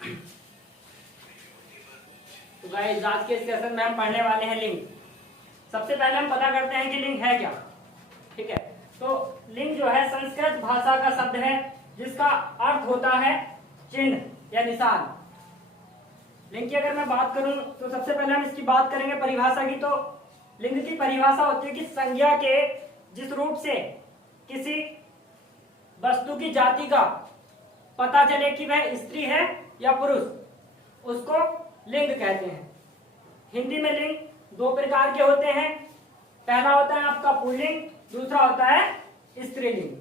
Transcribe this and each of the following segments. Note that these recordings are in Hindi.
तो गाइस आज के सेशन में हम पढ़ने वाले हैं लिंग। सबसे पहले हम पता करते हैं कि लिंग है क्या। ठीक है, तो लिंग जो है संस्कृत भाषा का शब्द है जिसका अर्थ होता है चिन्ह या निशान। लिंग की अगर मैं बात करूं तो सबसे पहले हम इसकी बात करेंगे परिभाषा की। तो लिंग की परिभाषा होती है कि संज्ञा के जिस रूप से किसी वस्तु की जाति का पता चले कि वह स्त्री है या पुरुष, उसको लिंग कहते हैं। हिंदी में लिंग दो प्रकार के होते हैं। पहला होता है आपका पुल्लिंग, दूसरा होता है स्त्रीलिंग।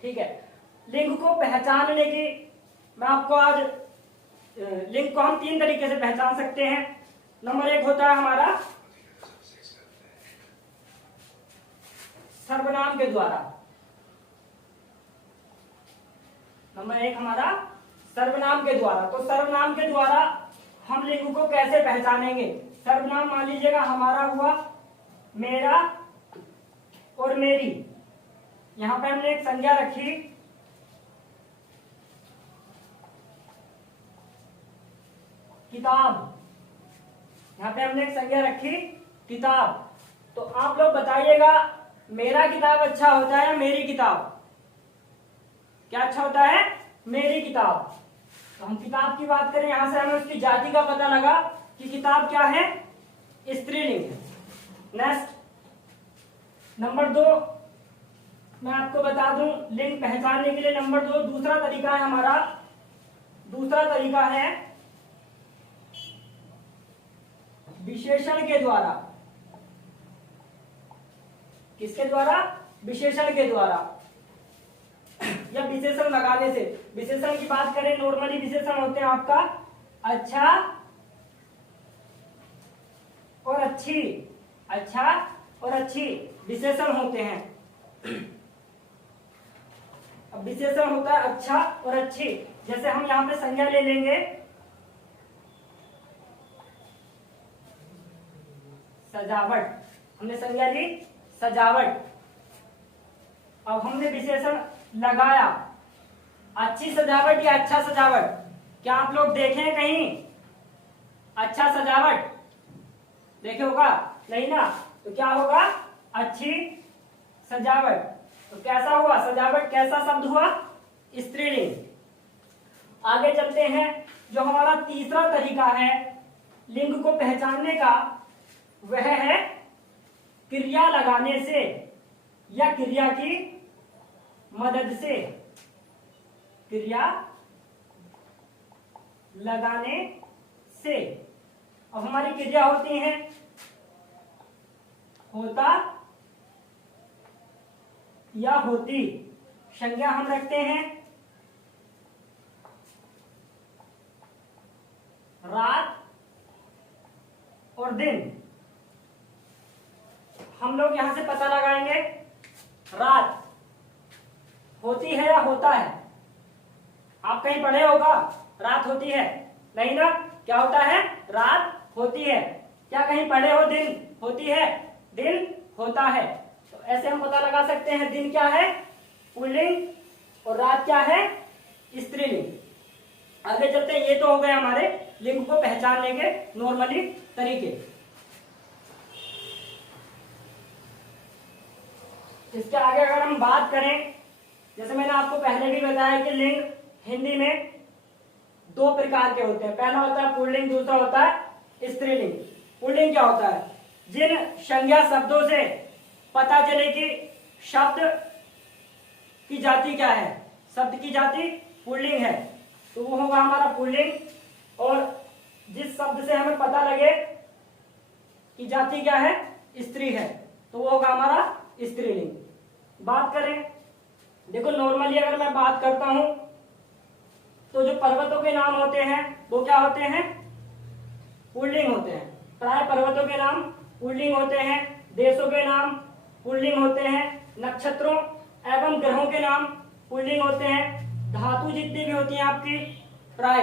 ठीक है, लिंग को पहचानने की मैं आपको आज लिंग को हम तीन तरीके से पहचान सकते हैं। नंबर एक होता है हमारा सर्वनाम के द्वारा। नंबर एक हमारा सर्वनाम के द्वारा। तो सर्वनाम के द्वारा हम लिंग को कैसे पहचानेंगे? सर्वनाम मान लीजिएगा हमारा हुआ मेरा और मेरी। यहां पे हमने एक संज्ञा रखी किताब। यहां पे हमने एक संज्ञा रखी किताब। तो आप लोग बताइएगा मेरा किताब अच्छा होता है या मेरी किताब? क्या अच्छा होता है? मेरी किताब। तो हम किताब की बात करें, यहां से हमें उसकी जाति का पता लगा कि किताब क्या है? स्त्रीलिंग है। नेक्स्ट नंबर दो मैं आपको बता दूं लिंग पहचानने के लिए। नंबर दो दूसरा तरीका है हमारा, दूसरा तरीका है विशेषण के द्वारा। किसके द्वारा? विशेषण के द्वारा या विशेषण लगाने से। विशेषण की बात करें, नॉर्मली विशेषण होते हैं आपका अच्छा और अच्छी। अच्छा और अच्छी विशेषण होते हैं। अब विशेषण होता है अच्छा और अच्छी। जैसे हम यहां पे संज्ञा ले लेंगे सजावट। हमने संज्ञा ली सजावट। अब हमने विशेषण लगाया अच्छी सजावट या अच्छा सजावट। क्या आप लोग देखे हैं कहीं अच्छा सजावट? देखे होगा? नहीं ना। तो क्या होगा? अच्छी सजावट। तो कैसा हुआ? सजावट कैसा शब्द हुआ? स्त्रीलिंग। आगे चलते हैं। जो हमारा तीसरा तरीका है लिंग को पहचानने का, वह है क्रिया लगाने से या क्रिया की मदद से। क्रिया लगाने से। अब हमारी क्रिया होती है होता या होती। संज्ञा हम रखते हैं रात और दिन। हम लोग यहां से पता लगाएंगे रात होती है या होता है। आप कहीं पढ़े होगा रात होती है? नहीं ना। क्या होता है? रात होती है। क्या कहीं पढ़े हो दिन होती है? दिन होता है। तो ऐसे हम पता लगा सकते हैं दिन क्या है? पुल्लिंग और रात क्या है? स्त्रीलिंग। आगे चलते हैं। ये तो हो गए हमारे लिंग को पहचानने के नॉर्मली तरीके। इसके आगे अगर हम बात करें, जैसे मैंने आपको पहले भी बताया कि लिंग हिंदी में दो प्रकार के होते हैं। पहला होता है पुल्लिंग, दूसरा होता है स्त्रीलिंग। पुल्लिंग क्या होता है? जिन संज्ञा शब्दों से पता चले कि शब्द की जाति क्या है। शब्द की जाति पुल्लिंग है तो वो होगा हमारा पुल्लिंग। और जिस शब्द से हमें पता लगे कि जाति क्या है? स्त्री है, तो वो होगा हमारा स्त्रीलिंग। बात करें, देखो नॉर्मली अगर मैं बात करता हूं तो जो पर्वतों के नाम होते हैं वो क्या होते हैं? पुल्लिंग होते हैं। प्राय पर्वतों के नाम पुल्लिंग होते हैं। देशों के नाम पुल्लिंग होते हैं। नक्षत्रों एवं ग्रहों के नाम पुल्लिंग होते हैं। धातु जितनी भी होती हैं आपकी प्राय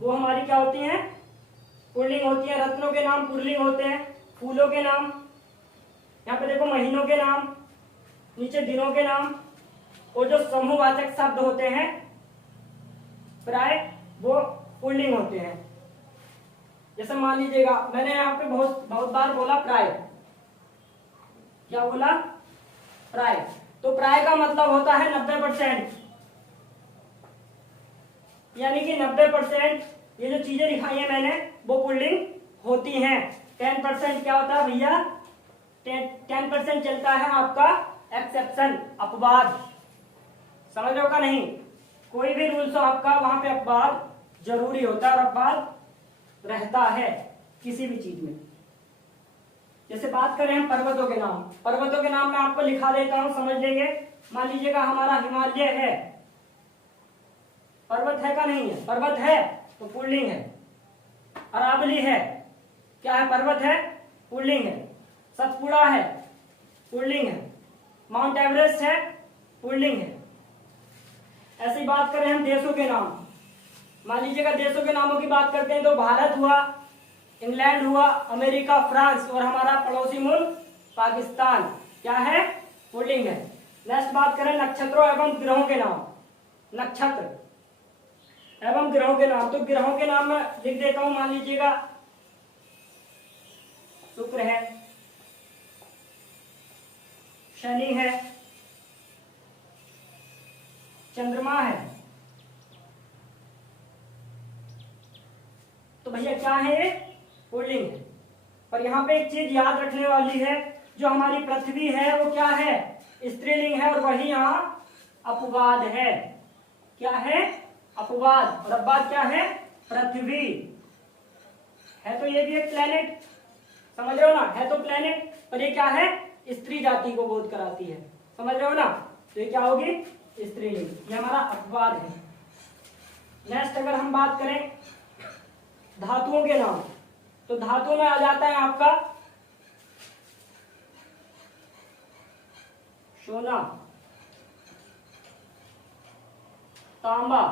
वो हमारी क्या होती हैं? पुल्लिंग होती है। रत्नों के नाम पुल्लिंग होते हैं। फूलों के नाम, यहाँ पे देखो महीनों के नाम, नीचे दिनों के नाम। और जो समूहवाचक शब्द होते हैं प्राय वो पुल्लिंग होते हैं। जैसे मान लीजिएगा मैंने यहाँ पे बहुत बार बोला प्राय, क्या बोला? प्राय। तो प्राय का मतलब होता है 90%, यानी कि 90% ये जो चीजें दिखाई है मैंने वो पुल्लिंग होती हैं। 10% क्या होता है भैया? 10% चलता है आपका एक्सेप्शन, अपवाद। समझ रहे हो का नहीं? कोई भी रूल्स हो आपका, वहां पे अपवाद जरूरी होता है और अपवाद रहता है किसी भी चीज में। जैसे बात करें हम पर्वतों के नाम, पर्वतों के नाम मैं आपको लिखा देता हूं, समझ लेंगे। मान लीजिएगा हमारा हिमालय है, पर्वत है का नहीं है? पर्वत है तो पुल्लिंग है। अरावली है, क्या है? पर्वत है, पुल्लिंग है। सतपुड़ा है, पुल्लिंग है। माउंट एवरेस्ट है, पुल्लिंग है। ऐसी बात करें हम देशों के नाम, मान लीजिएगा देशों के नामों की बात करते हैं तो भारत हुआ, इंग्लैंड हुआ, अमेरिका, फ्रांस और हमारा पड़ोसी मुल्क पाकिस्तान, क्या है? पुल्लिंग है। नेक्स्ट बात करें नक्षत्रों एवं ग्रहों के नाम, नक्षत्र एवं ग्रहों के नाम, तो ग्रहों के नाम मैं लिख देता हूं। मान लीजिएगा शुक्र है, शनि है, चंद्रमा है। तो भैया क्या है? ये पुल्लिंग है। पर यहाँ पे एक चीज याद रखने वाली है, जो हमारी पृथ्वी है वो क्या है? स्त्रीलिंग है, और वही यहाँ अपवाद है। क्या है? अपवाद। और अपवाद क्या है? पृथ्वी है, तो ये भी एक प्लेनेट, समझ रहे हो ना? है तो प्लेनेट, पर ये क्या है? स्त्री जाति को बोध कराती है, समझ रहे हो ना? तो ये क्या होगी? स्त्रीलिंग। ये हमारा अपवाद है। नेक्स्ट अगर हम बात करें धातुओं के नाम, तो धातुओं में आ जाता है आपका सोना, तांबा,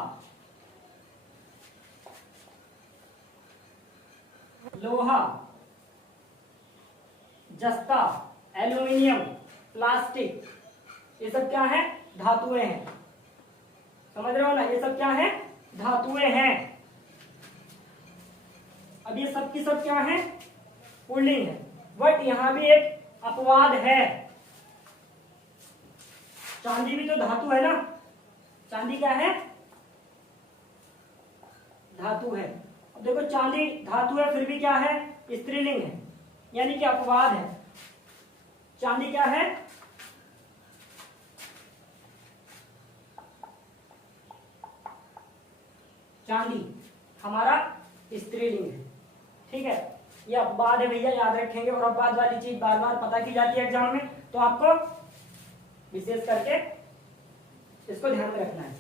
लोहा, जस्ता, एल्यूमिनियम, प्लास्टिक, ये सब क्या है? धातुएं हैं। समझ रहे हो ना? ये सब क्या है? धातुएं हैं। अब ये सब की सब क्या है? पुल्लिंग है। बट यहां भी एक अपवाद है। चांदी भी तो धातु है ना? चांदी क्या है? धातु है। अब देखो चांदी धातु है फिर भी क्या है? स्त्रीलिंग है, यानी कि अपवाद है। चांदी क्या है? चांदी हमारा स्त्रीलिंग है। ठीक है, ये अपवाद है भैया, याद रखेंगे। और अपवाद वाली चीज बार बार पता की जाती है एग्जाम में, तो आपको विशेष करके इसको ध्यान में रखना है।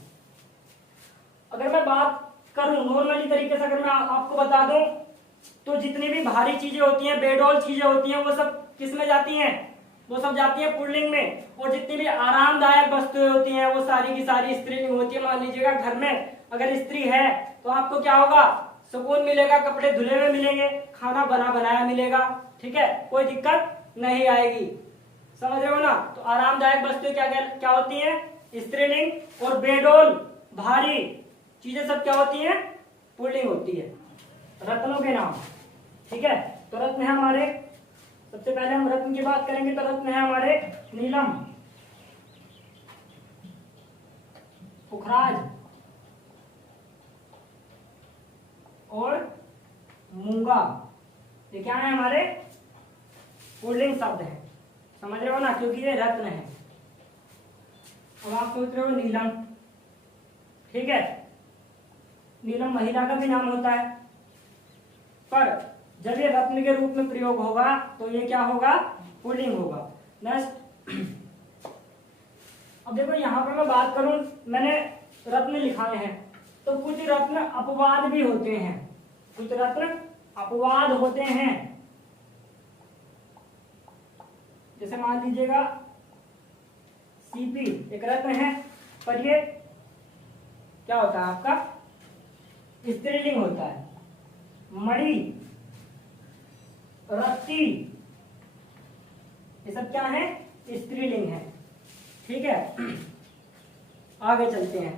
अगर मैं बात करूं नॉर्मली तरीके से, अगर मैं आपको बता दूं, तो जितनी भी भारी चीजें होती हैं, बेडौल चीजें होती हैं, वो सब किस में जाती हैं? वो सब जाती है पुल्लिंग में। और जितनी भी आरामदायक वस्तुएं होती हैं वो सारी की सारी स्त्रीलिंग होती है। मान लीजिएगा घर में अगर स्त्री है तो आपको क्या होगा? सुकून मिलेगा, कपड़े धुले हुए मिलेंगे, खाना बना बनाया मिलेगा। ठीक है, कोई दिक्कत नहीं आएगी। समझ रहे हो ना? तो आरामदायक वस्तुएं क्या क्या होती हैं? स्त्रीलिंग। और बेडौल भारी चीजें सब क्या होती हैं? पुल्लिंग होती है। रत्नों के नाम, ठीक है, तो रत्न है हमारे, सबसे पहले हम रत्न की बात करेंगे तो रत्न है हमारे नीलम, पुखराज और मूंगा। ये क्या है? हमारे पुल्लिंग शब्द है। समझ रहे हो ना? क्योंकि ये रत्न है। अब आप सोच रहे हो नीलम, ठीक है, नीलम महिला का भी नाम होता है, पर जब ये रत्न के रूप में प्रयोग होगा तो ये क्या होगा? पुल्लिंग होगा। नेक्स्ट, अब देखो यहां पर मैं बात करूं, मैंने रत्न लिखाए हैं, तो कुछ रत्न अपवाद भी होते हैं, कुछ रत्न अपवाद होते हैं। जैसे मान लीजिएगा सीपी एक रत्न है, पर ये क्या होता है आपका? स्त्रीलिंग होता है। मणि, रत्ती, ये सब क्या है? स्त्रीलिंग है। ठीक है, आगे चलते हैं।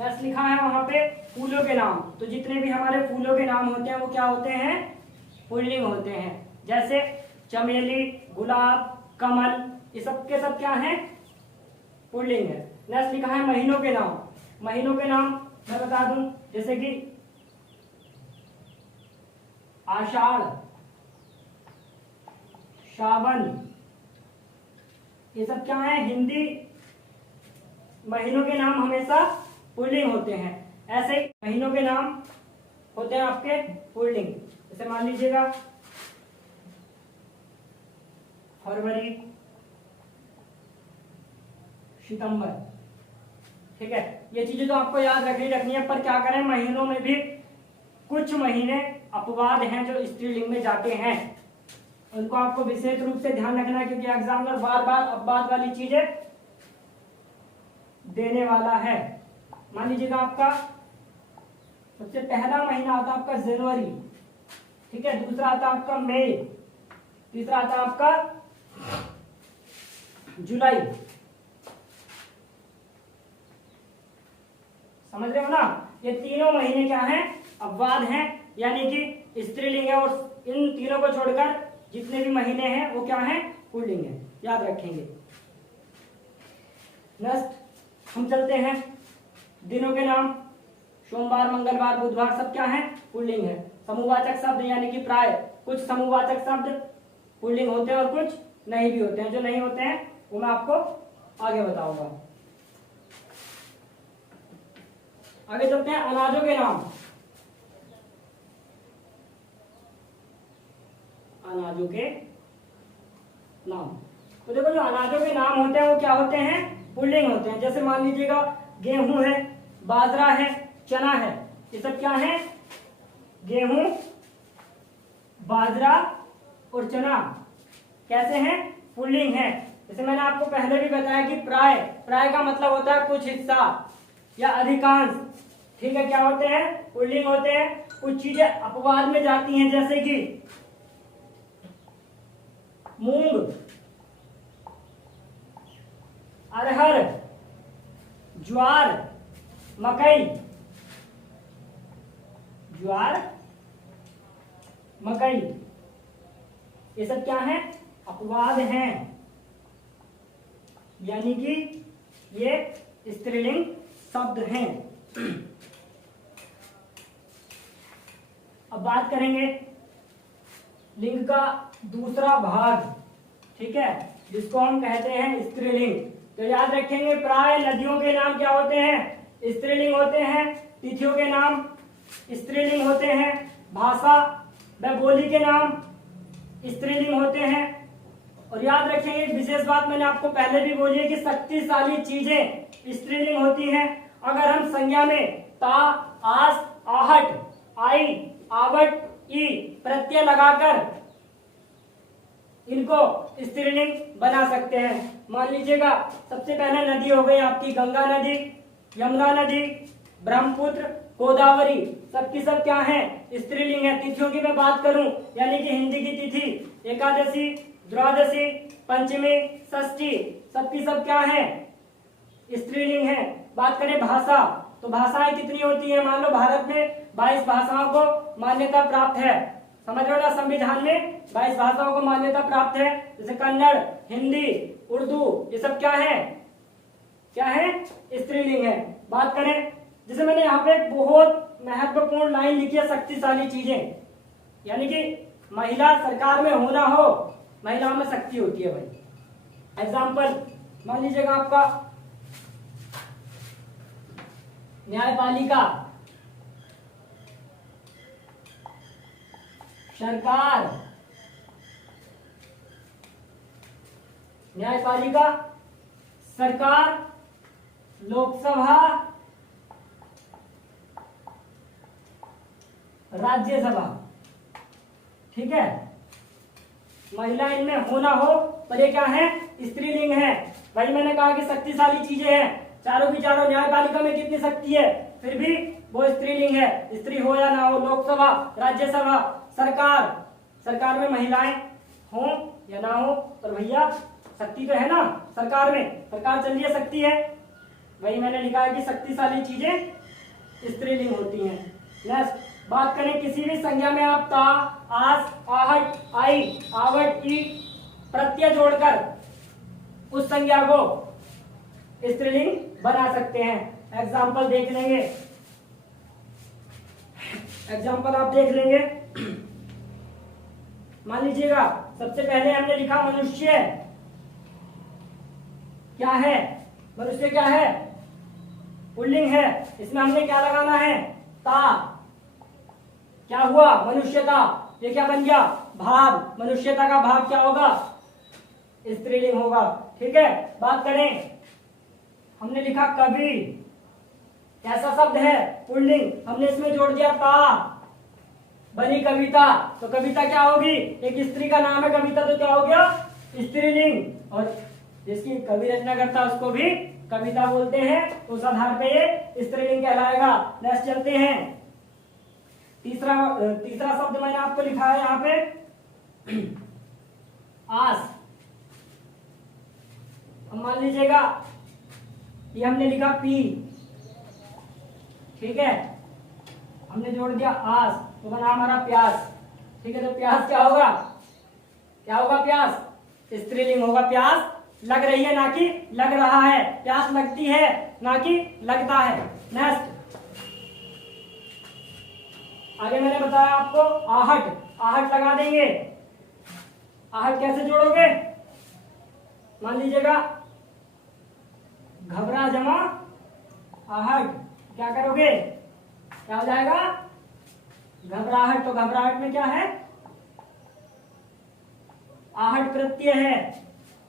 नेक्स्ट लिखा है वहां पे फूलों के नाम। तो जितने भी हमारे फूलों के नाम होते हैं वो क्या होते हैं, पुल्लिंग होते हैं। जैसे चमेली, गुलाब, कमल, ये सब के सब क्या है, पुल्लिंग है। नेक्स्ट लिखा है महीनों के नाम। महीनों के नाम मैं बता दूं, जैसे कि आषाढ़, श्रावण, ये सब क्या है, हिंदी महीनों के नाम हमेशा पुल्लिंग होते हैं। ऐसे ही महीनों के नाम होते हैं आपके पुल्लिंग। जैसे मान लीजिएगा फरवरी, सितंबर, ठीक है। ये चीजें तो आपको याद रखनी है। पर क्या करें, महीनों में भी कुछ महीने अपवाद हैं जो स्त्रीलिंग में जाते हैं, उनको आपको विशेष रूप से ध्यान रखना है, क्योंकि एग्जामिनर बार बार अपवाद वाली चीजें देने वाला है। मान लीजिएगा आपका सबसे पहला महीना आता है आपका जनवरी, ठीक है। दूसरा आता है आपका मई, तीसरा आता है आपका जुलाई। समझ रहे हो ना, ये तीनों महीने क्या हैं, अपवाद हैं, यानी कि स्त्रीलिंग है। और इन तीनों को छोड़कर जितने भी महीने हैं वो क्या हैं, पुल्लिंग है, याद रखेंगे। नेक्स्ट हम चलते हैं दिनों के नाम। सोमवार, मंगलवार, बुधवार सब क्या है, पुल्लिंग है। समूहवाचक शब्द यानी कि प्राय कुछ समूहवाचक शब्द पुल्लिंग होते हैं और कुछ नहीं भी होते हैं। जो नहीं होते हैं वो मैं आपको आगे बताऊंगा। आगे चलते हैं अनाजों के नाम। अनाजों के नाम, तो देखो जो अनाजों के नाम होते हैं वो क्या होते हैं, पुल्लिंग होते हैं। जैसे मान लीजिएगा गेहूं है, बाजरा है, चना है, ये सब क्या है, गेहूं, बाजरा और चना कैसे हैं, पुल्लिंग है। जैसे मैंने आपको पहले भी बताया कि प्राय, प्राय का मतलब होता है कुछ हिस्सा या अधिकांश, ठीक है, क्या होते हैं, पुल्लिंग होते हैं। कुछ चीजें अपवाद में जाती हैं, जैसे कि मूंग, अरहर, ज्वार, मकई, ज्वार, मकई, ये सब क्या है, अपवाद हैं, यानी कि ये स्त्रीलिंग शब्द हैं। अब बात करेंगे लिंग का दूसरा भाग, ठीक है, जिसको हम कहते हैं स्त्रीलिंग। तो याद रखेंगे प्राय नदियों के नाम क्या होते हैं, स्त्रीलिंग होते हैं। तिथियों के नाम स्त्रीलिंग होते हैं। भाषा व बोली के नाम स्त्रीलिंग होते हैं। और याद रखेंगे एक विशेष बात मैंने आपको पहले भी बोली है कि शक्तिशाली चीजें स्त्रीलिंग होती हैं। अगर हम संज्ञा में ता, आस, आहट, आई, आवट, ई प्रत्यय लगाकर इनको स्त्रीलिंग बना सकते हैं। मान लीजिएगा सबसे पहले नदी हो गई आपकी गंगा नदी, यमुना नदी, ब्रह्मपुत्र, गोदावरी, सबकी सब क्या है, स्त्रीलिंग है। तिथियों की मैं बात करूं, यानी कि हिंदी की तिथि एकादशी, द्वादशी, पंचमी, षष्ठी, सबकी सब क्या है, स्त्रीलिंग है। बात करें भाषा, तो भाषाएं कितनी होती है, मान लो भारत में 22 भाषाओं को मान्यता प्राप्त है। समझ रहे हो ना, संविधान में 22 भाषाओं को मान्यता प्राप्त है। जैसे कन्नड़, हिंदी, उर्दू, ये सब क्या है, क्या है, स्त्रीलिंग है। बात करें, जैसे मैंने यहाँ पे एक बहुत महत्वपूर्ण लाइन लिखी है, शक्तिशाली चीजें, यानी कि महिला सरकार में होना हो, महिलाओं में शक्ति होती है भाई। एग्जाम्पल मान लीजिएगा आपका न्यायपालिका, सरकार, न्यायपालिका, सरकार, लोकसभा, राज्यसभा, ठीक है। महिला इनमें होना हो, पर ये क्या है, स्त्रीलिंग है। भाई मैंने कहा कि शक्तिशाली चीजें हैं, चारों की चारों, न्यायपालिका में कितनी शक्ति है, फिर भी वो स्त्रीलिंग है, स्त्री हो या ना हो। लोकसभा, राज्यसभा, सरकार, सरकार में महिलाएं हो या ना हो, पर भैया शक्ति तो है ना सरकार में, सरकार चल रही है, शक्ति है। वही मैंने लिखा है कि शक्तिशाली चीजें स्त्रीलिंग होती हैं। नेक्स्ट बात करें, किसी भी संज्ञा में आप ता, आस, आहट, आई, आवट, ई प्रत्यय जोड़कर उस संज्ञा को स्त्रीलिंग बना सकते हैं। एग्जाम्पल देख लेंगे, एग्जाम्पल आप देख लेंगे। मान लीजिएगा सबसे पहले हमने लिखा मनुष्य। क्या है मनुष्य? क्या है? पुल्लिंग है। इसमें हमने क्या लगाना है? ता। क्या हुआ? मनुष्यता। ये क्या बन गया? भाव। मनुष्यता का भाव क्या होगा? स्त्रीलिंग होगा। ठीक है। बात करें, हमने लिखा कवि। कैसा शब्द है? पुल्लिंग। हमने इसमें जोड़ दिया ता, बनी कविता। तो कविता क्या होगी? एक स्त्री का नाम है कविता, तो क्या हो गया? स्त्रीलिंग। और जिसकी कवि रचना करता है उसको भी कविता बोलते हैं, उस आधार पे ये स्त्रीलिंग कहलाएगा। नेक्स्ट चलते हैं। तीसरा शब्द मैंने आपको लिखा है यहाँ पे आस। अब मान लीजिएगा ये हमने लिखा पी। ठीक है, हमने जोड़ दिया आस, तो बना हमारा प्यास। ठीक है, तो प्यास क्या होगा? क्या होगा? प्यास स्त्रीलिंग होगा। प्यास लग रही है ना कि लग रहा है। प्यास लगती है ना कि लगता है। नेक्स्ट आगे मैंने बताया आपको आहट। आहट लगा देंगे। आहट कैसे जोड़ोगे? मान लीजिएगा घबरा जमा आहट, क्या करोगे? क्या हो जाएगा? घबराहट। तो घबराहट में क्या है? आहट प्रत्यय है।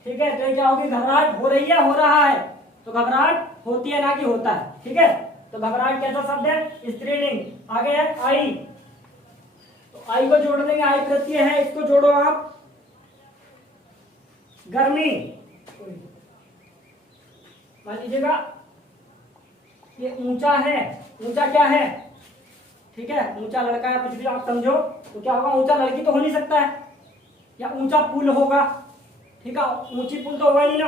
ठीक है, तो ये क्या होगी? घबराहट हो रही है, हो रहा है, तो घबराहट होती है ना कि होता है। ठीक है, तो घबराहट कैसा शब्द है? स्त्रीलिंग। आगे है आई। तो आई को जोड़ देंगे, आई प्रत्यय है, इसको जोड़ो आप। गर्मी। मान लीजिएगा ये ऊंचा है। ऊंचा क्या है? ठीक है, ऊंचा लड़का है, कुछ भी आप समझो, तो क्या होगा? ऊंचा लड़की तो हो नहीं सकता है, या ऊंचा पुल होगा। ठीक है, ऊंची पुल तो होगा नहीं ना।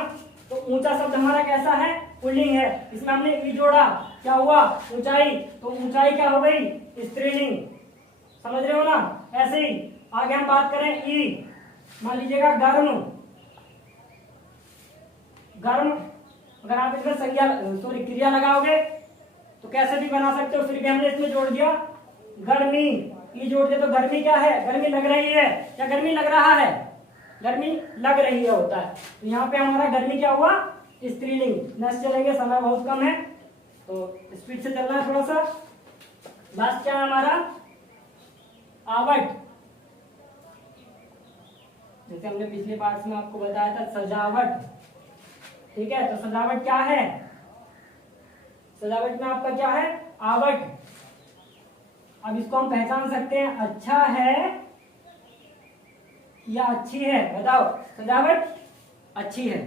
तो ऊंचा शब्द हमारा कैसा है? पुल्लिंग है। इसमें हमने ई जोड़ा, क्या हुआ? ऊंचाई। तो ऊंचाई क्या हो गई? स्त्रीलिंग। समझ रहे हो ना? ऐसे ही आगे हम बात करें ई। मान लीजिएगा गर्म। गर्म, अगर आप इसमें संज्ञा क्रिया लगाओगे तो कैसे भी बना सकते हो, फिर भी हमने इसमें जोड़ दिया गर्मी। ई जोड़ दिया, तो गर्मी क्या है? गर्मी लग रही है, या गर्मी लग रहा है? गर्मी लग रही है होता है। तो यहाँ पे हमारा गर्मी क्या हुआ? स्त्रीलिंग। नेक्स्ट चलेंगे, समय बहुत कम है तो स्पीड से चलना है थोड़ा सा। लास्ट क्या है हमारा? आवट। जैसे हमने पिछले पार्ट में आपको बताया था सजावट। ठीक है, तो सजावट क्या है? सजावट में आपका क्या है? आवट। अब इसको हम पहचान सकते हैं, अच्छा है या अच्छी है? बताओ, सजावट अच्छी है।